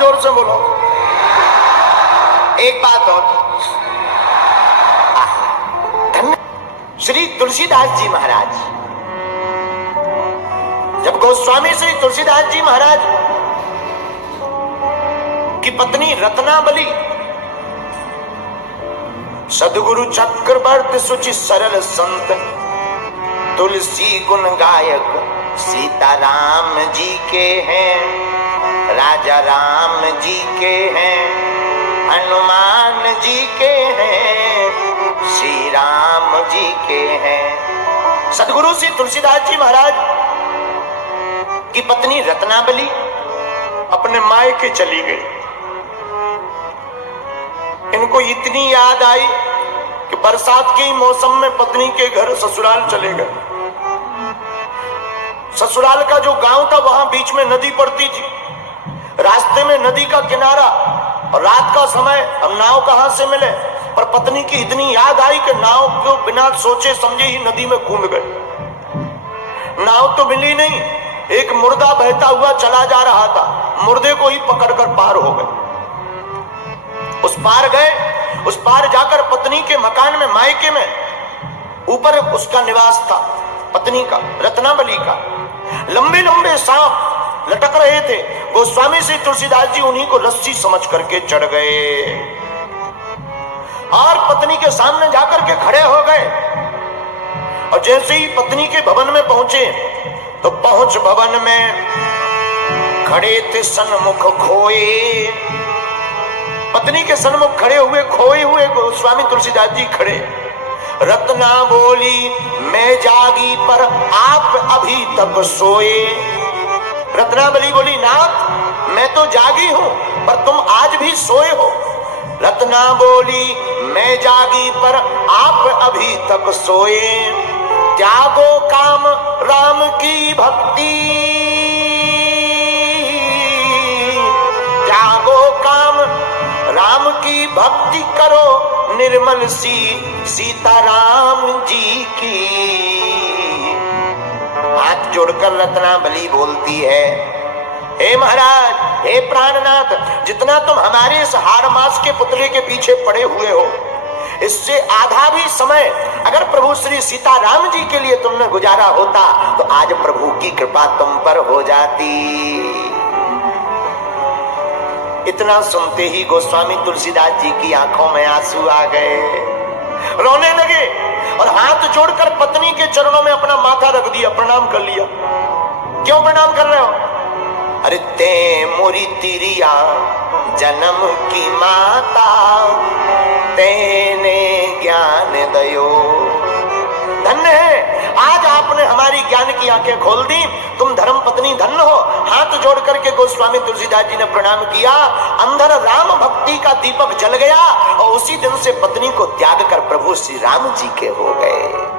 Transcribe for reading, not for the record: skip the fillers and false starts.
जोर से बोलो। एक बात और, धन्य श्री तुलसीदास जी महाराज। जब गोस्वामी श्री तुलसीदास जी महाराज की पत्नी रत्नावली सदगुरु चक्रवर्ती सुचि सरल संत तुलसी गुण गायक सीताराम जी के हैं, राजा राम जी के हैं, हनुमान जी के हैं, श्री राम जी के हैं। सदगुरु श्री तुलसीदास जी महाराज की पत्नी रत्नावली अपने मायके चली गई। इनको इतनी याद आई कि बरसात के मौसम में पत्नी के घर ससुराल चले गए। ससुराल का जो गांव था वहां बीच में नदी पड़ती थी, रास्ते में नदी का किनारा, और रात का समय, अब नाव कहां से मिले। पर पत्नी की इतनी याद आई कि नाव को बिना सोचे समझे ही नदी में कूद गए। नाव तो मिली नहीं, एक मुर्दा बहता हुआ चला जा रहा था, मुर्दे को ही पकड़कर पार हो गए। उस पार गए, उस पार जाकर पत्नी के मकान में, मायके में, ऊपर उसका निवास था, पत्नी का, रत्नावली का। लंबे लंबे सांप लटक रहे थे। गोस्वामी श्री तुलसीदास जी उन्हीं को रस्सी समझ करके चढ़ गए और पत्नी के सामने जाकर के खड़े हो गए। और जैसे ही पत्नी के भवन में पहुंचे तो पहुंच भवन में खड़े थे सन्मुख खोए। पत्नी के सन्मुख खड़े हुए खोए हुए गोस्वामी तुलसीदास जी खड़े। रत्ना बोली, मैं जागी पर आप अभी तक सोए। रत्नावली बोली, नाथ मैं तो जागी हूं पर तुम आज भी सोए हो। रत्ना बोली, मैं जागी पर आप अभी तक सोए। त्यागो काम राम की भक्ति, त्यागो काम राम की भक्ति करो निर्मल सी सीताराम जी की। हाथ जोड़कर रत्नावली बोलती है, हे महाराज, हे प्राणनाथ, जितना तुम हमारे इस हाड़ मास के पुतले के पीछे पड़े हुए हो, इससे आधा भी समय अगर प्रभु श्री सीताराम जी के लिए तुमने गुजारा होता तो आज प्रभु की कृपा तुम पर हो जाती। इतना सुनते ही गोस्वामी तुलसीदास जी की आंखों में आंसू आ गए, रोने लगे और हाथ जोड़कर पत्नी के चरणों में अपना माथा रख दिया, प्रणाम कर लिया। क्यों प्रणाम कर रहे हो? अरे ते मोरी तिरिया जन्म की माता, तेने ज्ञान दयो। धन्य है, आज आपने हमारी ज्ञान की आंखें खोल दी, तुम धर्म पत्नी धन्य हो। हाथ जोड़ करके गोस्वामी तुलसीदास जी ने प्रणाम किया। अंदर राम भक्ति का दीपक जल गया और उसी दिन से पत्नी को त्याग कर प्रभु श्री राम जी के हो गए।